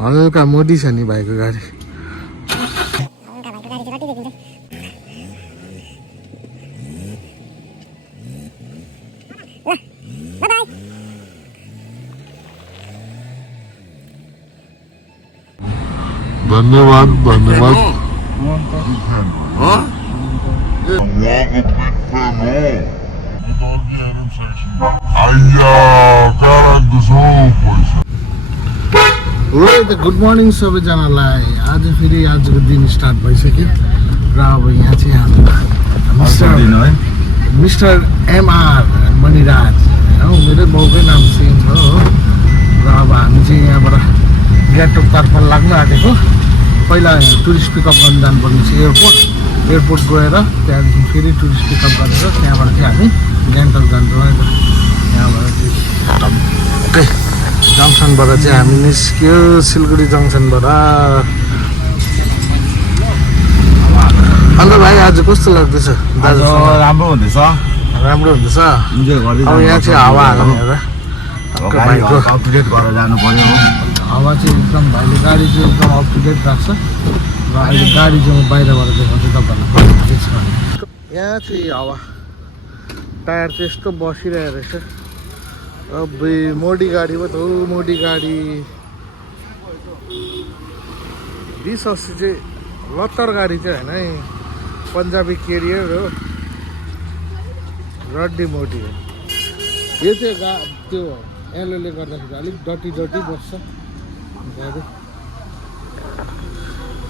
हल्का मोडी छ नि भाइको गाडी। धन्यवाद धन्यवाद। गुड मर्निङ सबैजनालाई। आज फेरि आजको दिन स्टार्ट भइसक्यो र अब यहाँ चाहिँ हाम्रो मिस्टर एमआर मणिराज हो, मेरै बाउकै नाम सेम छ हो। र अब हामी चाहिँ यहाँबाट गान्तोकतर्फ लाग्न आँटेको। पहिला टुरिस्ट पिकअप गर्न जानुपर्ने छ एयरपोर्ट गएर त्यहाँदेखि फेरि टुरिस्ट पिकअप गरेर त्यहाँबाट चाहिँ हामी गान्तोक जान्छौँ है त। यहाँबाट चाहिँ ओके जङ्सनबाट चाहिँ हामी निस्क्यो, सिलगढी जङ्सनबाट। अन्त भाइ आज कस्तो लाग्दैछ दाजु? राम्रो हुँदैछ, राम्रो हुँदैछ। इन्जोय गर्दै अब यहाँ चाहिँ हावा हाल्ने एउटा भाइको अपटुडेट गरेर जानु पर्यो हो। हावा चाहिँ एकदम भाइले गाडी चाहिँ एकदम अप टु डेट राख्छ र अहिले गाडी चाहिँ म बाहिरबाट देखाउँछु तपाईँहरूलाई। यहाँ चाहिँ हावा टायर चाहिँ यस्तो बसिरहेको रहेछ। अब मोडी गाडी पो त हो, मोडी गाडी 2080 चाहिँ लत्तर गाडी चाहिँ होइन है, पन्जाबी केरियर हो, रड्डी मोडी हो यो चाहिँ। त्यो एलोले गर्दाखेरि अलिक डटी बस्छ गाडी।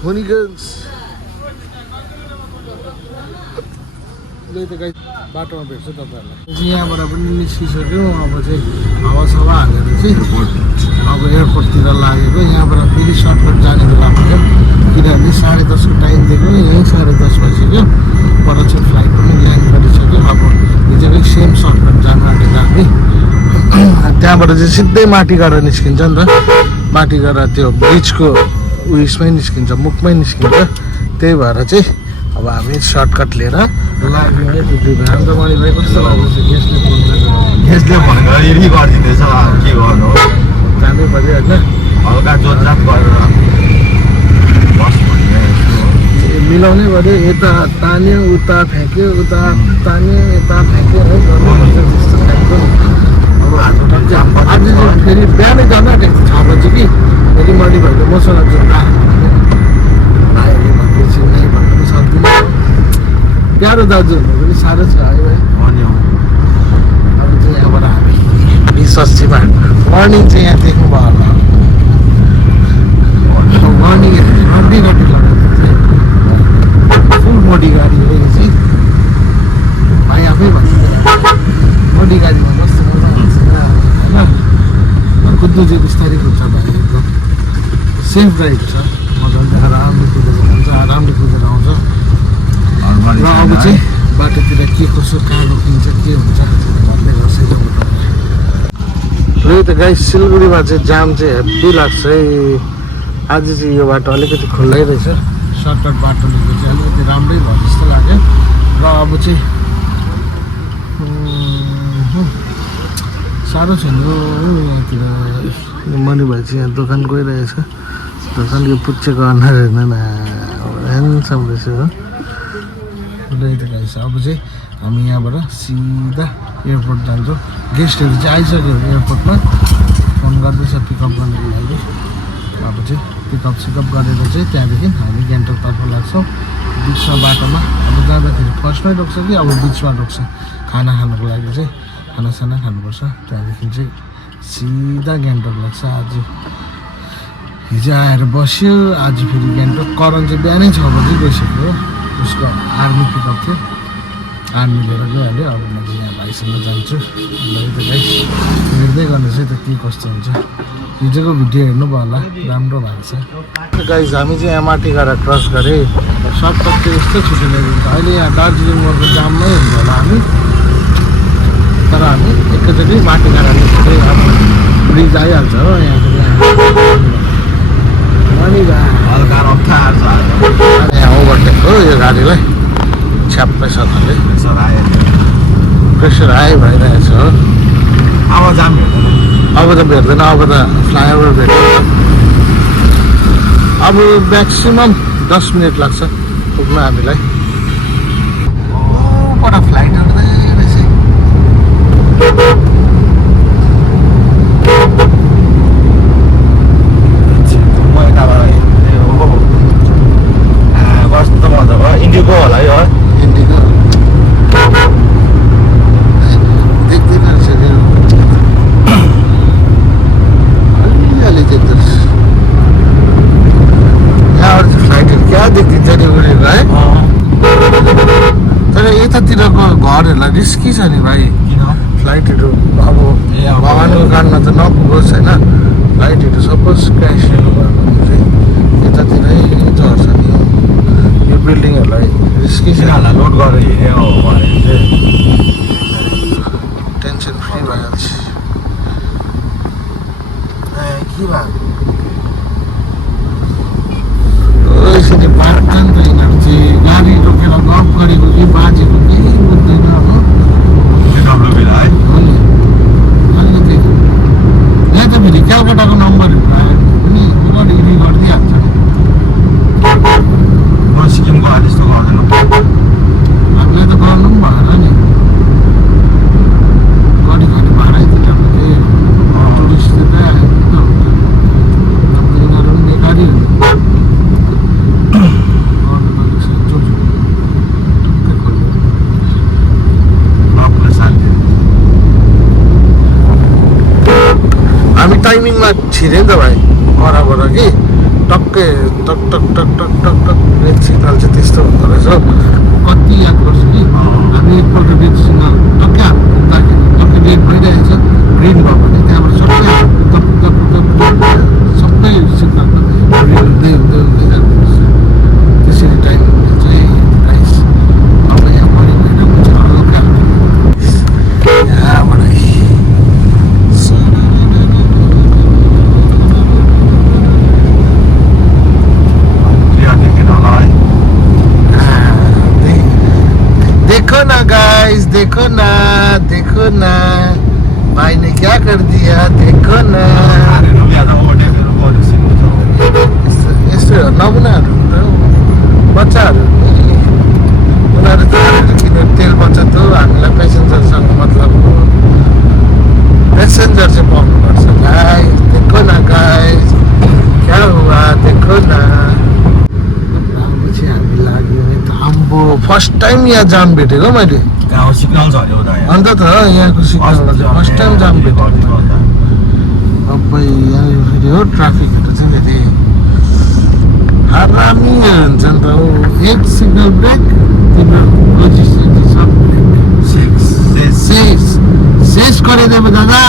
हुनिगन्स त गाई बाटोमा भेट्छ तपाईँहरूलाई। यहाँबाट पनि निस्किसक्यौँ, अब चाहिँ हावासावा हालेर चाहिँ अब एयरपोर्टतिर लागेको। यहाँबाट फेरि सर्टकट जाने बेला भयो, किनभने 10:30 को टाइम दिएको, यहीँ 10:30 भइसक्यो। पर चाहिँ फ्लाइट पनि ल्यान्ड गरिसक्यो। अब हिजोकै सेम सर्टकट जानु आँटेको हामी। त्यहाँबाट चाहिँ सिधै माटी गरेर निस्किन्छ नि त, माटी गरेर त्यो ब्रिजको उयसमै निस्किन्छ, मुखमै निस्किन्छ। त्यही भएर चाहिँ अब हामी सर्टकट लिएर लाग्यो है। अन्त मैले भाइ कस्तो लाग्दैछ? गेस्टले भनेको यही गरिदिँदैछ, के गर्नु हो, जानै पऱ्यो होइन। हल्का जोतजात गरेर मिलाउनै पऱ्यो, यता तान्यो उता फ्याँक्यो, उता तान्यो यता फ्याँक्यो है, गर्नुपर्छ त्यस्तो टाइपको। आज चाहिँ फेरि बिहानै जानु आँटेको 6 बजी कि फेरि मैले भएको मसँग चाहिँ भाइले भन्दैछु नै भन्नु पनि सक्दिनँ। प्यारो दाजु हुनु पनि साह्रो छ है भाइ। अब चाहिँ यहाँबाट हामी 2080मा मर्निङ चाहिँ यहाँ देख्नुभयो होला। मर्निङ रड्डी लगाएको चाहिँ फुल मोडी गाडी हो यो चाहिँ। भाइ आफै भन्नु मोडी गाडीमा कस्तो मजा आउँछ होइन। कुद्नु चाहिँ बिस्तारै कुद्छ भाइ, एकदम सेफ राइड छ, मजाले आरामले कुदेर जान्छ, आरामले कुदेर आउँछ। र अब चाहिँ बाटोतिर के कसो कहाँ रोकिन्छ के हुन्छ भन्दै गर्छ। र यो त गाई सिलगढीमा चाहिँ जाम चाहिँ हेब्बी लाग्छ है। आज चाहिँ यो बाटो अलिकति खुल्लै रहेछ, सर्टकट बाटोले चाहिँ अलिकति राम्रै भयो जस्तो लाग्यो। र अब चाहिँ साह्रो छैन यहाँतिर। मणि भाइ चाहिँ यहाँ दोकान गइरहेछ, दोकानको पुच्चेको अनुहार हेर्नु न, ह्यान्डसम रहेछ हो। अब चाहिँ हामी यहाँबाट सिधा एयरपोर्ट जान्छौँ। गेस्टहरू चाहिँ आइसक्यो एयरपोर्टमा, फोन गर्दैछ पिकअप गर्नको लागि। अब चाहिँ पिकअप गरेर चाहिँ त्यहाँदेखि हामी गान्तोकतर्फ लाग्छौँ। बिचमा बाटोमा अब जाँदाखेरि फर्स्टमै रोक्छ कि अब बिचमा रोक्छ खाना खानुको लागि चाहिँ, खानासाना खानुपर्छ। त्यहाँदेखि चाहिँ सिधा गान्तोक लाग्छ। आज हिजो आएर बस्यो, आज फेरि गान्तोक। करण चाहिँ बिहानै 6 बजी गइसक्यो, उसको आर्मी पिकअप थियो, आर्मी लिएर गइहाल्यो। अब म चाहिँ यहाँ भाइसँग जान्छु। ल त गाइस हेर्दै गर्नुहोस् है त के कस्तो हुन्छ। हिजोको भिडियो हेर्नुभयो होला, राम्रो भएको छ गाइस। हामी चाहिँ एमआरटी गरेर क्रस गरेँ, सर्टकट चाहिँ यस्तो छिटो ल्याइदिन्छ। अहिले यहाँ दार्जिलिङ मोडको जाममै हुन्छ होला हामी, तर हामी एकैचोटि माटी गरेर निस्केँ। अब ब्रिज आइहाल्छ हो यहाँ यहाँ ओभरटेक हो यो गाडीलाई छ्याप्पै सधैँ प्रेसर हाई भइरहेछ हो। अब जाम हेर्दैन, अब त भेट्दैन, अब त फ्लाइओभर भेट्दैन। अब म्याक्सिमम 10 मिनट लाग्छ पुग्न हामीलाई ओबाट फ्लाइट उड्दै रहेछ कस्तो मजा भयो इन्डियाको होला है हिन्दीको देख्दैन रहेछ अलिअलि देख्दो रहेछ यहाँबाट चाहिँ फ्लाइटहरू क्या देखिन्छ नि उडेको है तर यतातिरको घरहरूलाई रिस्की छ नि भाइ किन फ्लाइटहरू अब भगवान्को कारणमा त नपुगोस् होइन फ्लाइटहरू सपोज क्रासहरू भयो भने चाहिँ यतातिरै झर्छ नि यो बिल्डिङहरूलाई रिस्की छ किनहरूलाई लोड गरेर हिँड्यो भने चाहिँ टेन्सन फ्री भइहाल्छ के भयो यसरी बाँड्छ नि त यिनीहरू चाहिँ गाडी रोकेर गफ गरेको कि बाजेको केही बुझ्दैन हो डब्लुबीलाई है हो नि अलिकति यहाँ त फेरि कलकत्ताको नम्बरहरू आयो भने पनि उसले गरिदिइहाल्छ म सिक्किमको आए त्यस्तो गर्दैन हामीलाई त गर्नु पनि भएन नि घरि भाडै तिनीहरू चाहिँ टुरिस्ट त आयो यिनीहरू पनि बेकारी हामी टाइमिङमा छिर्यो नि त भाइ बराबर कि टक्कै टक टक टक टक टक टक रेड सिग्नल चाहिँ त्यस्तो हुँदो रहेछ कति याद गर्छु कि हामी एकपल्ट रेड सिग्नल टक्कै हामी पुग्दाखेरि टक्कै रेड भइरहेछ ग्रिन भयो भने त्यहाँबाट सबै सबै सिग्नल ग्रिन हुँदै हुँदै हुँदै जानुपर्छ त्यसरी टाइमिङले चाहिँ गाइस अब यहाँ मरि गएर हुन्छ हल्का यहाँबाट देखो ना भाई ने क्या कर दिया देखो ना यस्तो नमुनाहरू बच्चाहरू उनीहरू तारेर किन तेल बचत हो हामीलाई पेसेन्जरसँग मतलब हो पेसेन्जर चाहिँ पाउनुपर्छ गाइस देखो ना गाइस क्या हुआ देखो ना पछि हामी लाग्यो है त आम्बो फर्स्ट टाइम यहाँ जाम भेटेको मैले सिग्नल झऱ्यो त यहाँ अन्त त यहाँको सिग्नलमा चाहिँ फर्स्ट टाइम जाम भेटेको अब यहाँ फेरि हो ट्राफिकहरू चाहिँ फेरि हरामी हुन्छ नि त हो एक सिग्नल ब्रेक तिम्रो लोजिस्टिक सब ब्रेक শেষ করে দেবে দাদা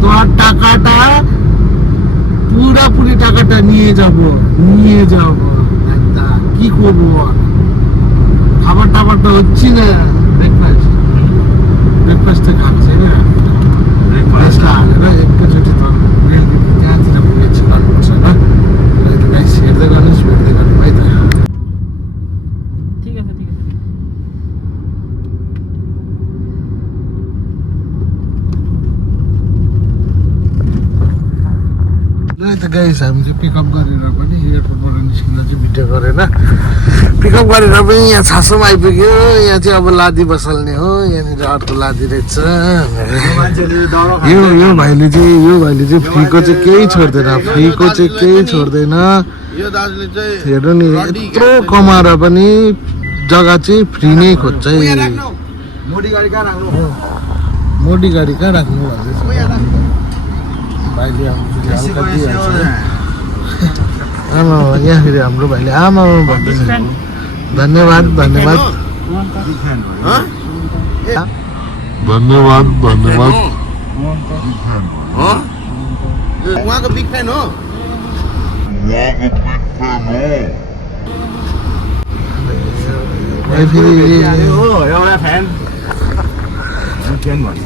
তোমার টাকাটা পুরোপুরি টাকাটা নিয়ে যাব দাদা কি করবো খাবার টাবারটা হচ্ছে না ब्रेकफास्ट त खान्छ होइन ब्रेकफास्ट हालेर एकैचोटि त रेलवेको त्यहाँतिर पुगेर चाहिँ गर्नुपर्छ होइन अहिले गाइस हेर्दै गर्नुहोस् भेट्दै गर्नु है त त गाइस हामी चाहिँ पिकअप गरेर पनि एयरपोर्टबाट निस्किँदा चाहिँ भिडियो गरेन पिकअप गरेर पनि यहाँ छासोमा आइपुग्यो यहाँ चाहिँ अब लादी बसाल्ने हो यहाँनिर अर्को लादी रहेछ यो भाइले चाहिँ फ्रीको चाहिँ केही छोड्दैन हेर्नु नि यत्रो कमाएर पनि जग्गा चाहिँ फ्री नै खोज्छ मोडी गाडी कहाँ राख्नु भन्दैछ भाइले आमा यहाँ फेरि हाम्रो भाइले आमा भन्दैछ धन्यवाद उहाँको बिग फ्यान हो एउटा फ्यान भन्छ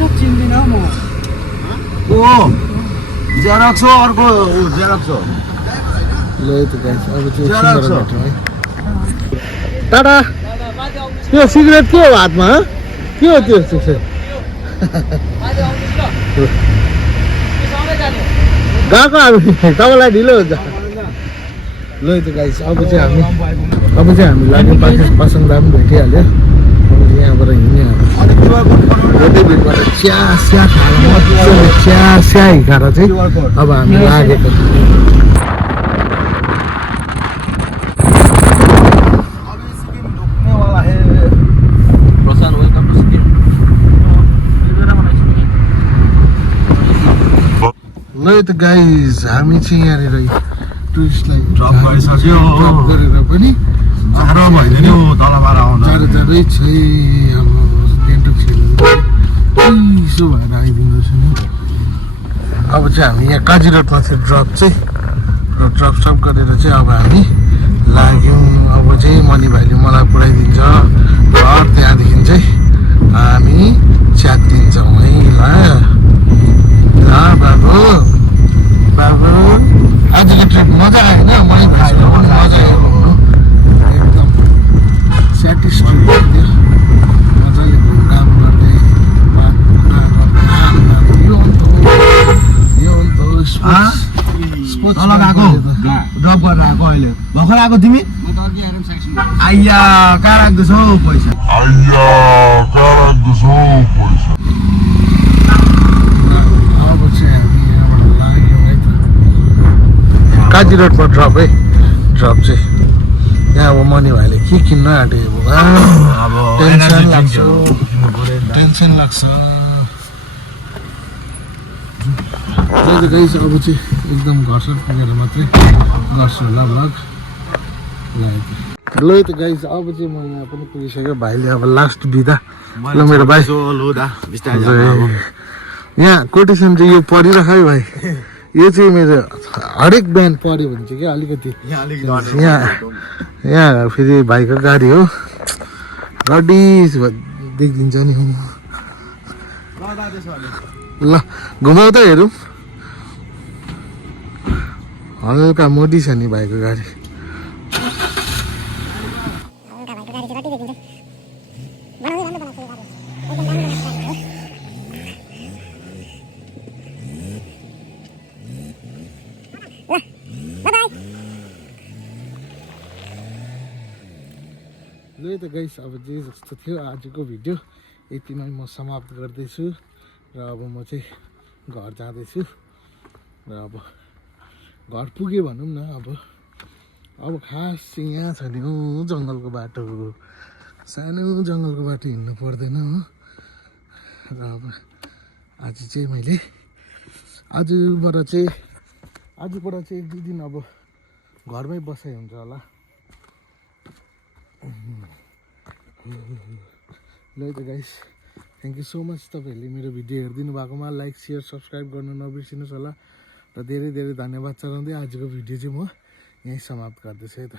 चिन्दिन म ओ जेरक्स हो अर्को जेरक्स हो ल त गाइस अब चाहिँ टाटा त्यो सिगरेट के हो हातमा के हो त्यो सिगरेट गएको हामी तपाईँलाई ढिलो हुन्छ ल त गाइस अब चाहिँ हामी लाग्यो पासङदा पनि भेटिहाल्यो अब चाहिँ यहाँबाट हिँड्ने गोटे भिडबाट चिया खाएर मजाले चिया हिँडेर चाहिँ अब हामी लागेको ल त गाइस हामी चाहिँ यहाँनिर टुरिस्टलाई ड्रप गरिसक्यो ड्रप गरेर पनि जाडो भइदियो नि तलबाट आउन जाडै छ अब गान्तोक चिसो भएर आइदिँदैछ नि अब चाहिँ हामी यहाँ काजी रोडमा थियो ड्रप चाहिँ र ड्रप सप गरेर चाहिँ अब हामी लाग्यौँ अब चाहिँ मणि भाइले मलाई पुऱ्याइदिन्छ र त्यहाँदेखि चाहिँ हामी च्यातिन्छौँ है ल बाबु आजको ट्रिप मजा आयो होइन मणि भाइको मजा आयो एकदम सेटिस्फाइड थियो मजाले घुमघाम गर्दै कुरा गर्दै यो अन्त स्पोर्ट्स तल गएको ड्रप गरेर आएको अहिले भर्खर आएको तिमी आइया कहाँ राख्दैछौ पैसा अब चाहिँ हामी यहाँबाट लाग्यौँ है त काजी रोडमा ड्रप चाहिँ यहाँ अब मणि भाइले के किन्न आँटेको अब टेन्सन लाग्छ गाइस अब चाहिँ एकदम घरसर पुगेर मात्रै गर्छु होला भ्लग ल त गाइस अब चाहिँ म यहाँ पनि पुगिसक्यो भाइले अब लास्ट बिदा ल मेरो भाइ यहाँ कोटेसन चाहिँ यो परिरहेको है भाइ यो चाहिँ मेरो हरेक बिहान पऱ्यो भने चाहिँ क्या अलिकति यहाँ फेरि भाइको गाडी हो गाडी देखिदिन्छ नि ल घुमाउ त हेरौँ हल्का मोडी छ नि भाइको गाडी ल त गाइस अब जे जस्तो थियो आजको भिडियो यतिमै म समाप्त गर्दैछु र अब म चाहिँ घर जाँदैछु र अब घर पुगेँ भनौँ न अब खास चाहिँ यहाँ छ नि हो जङ्गलको बाटो सानो जङ्गलको बाटो हिँड्नु पर्दैन हो र अब आज चाहिँ मैले आजबाट चाहिँ 1-2 दिन अब घरमै बसाइ हुन्छ होला ल त guys thank you so much तपाईँहरूले मेरो भिडियो हेरिदिनु भएकोमा लाइक सेयर सब्सक्राइब गर्नु नबिर्सिनुहोस् होला र धेरै धेरै धन्यवाद चढाउँदै आजको भिडियो चाहिँ म यहीँ समाप्त गर्दैछु है त।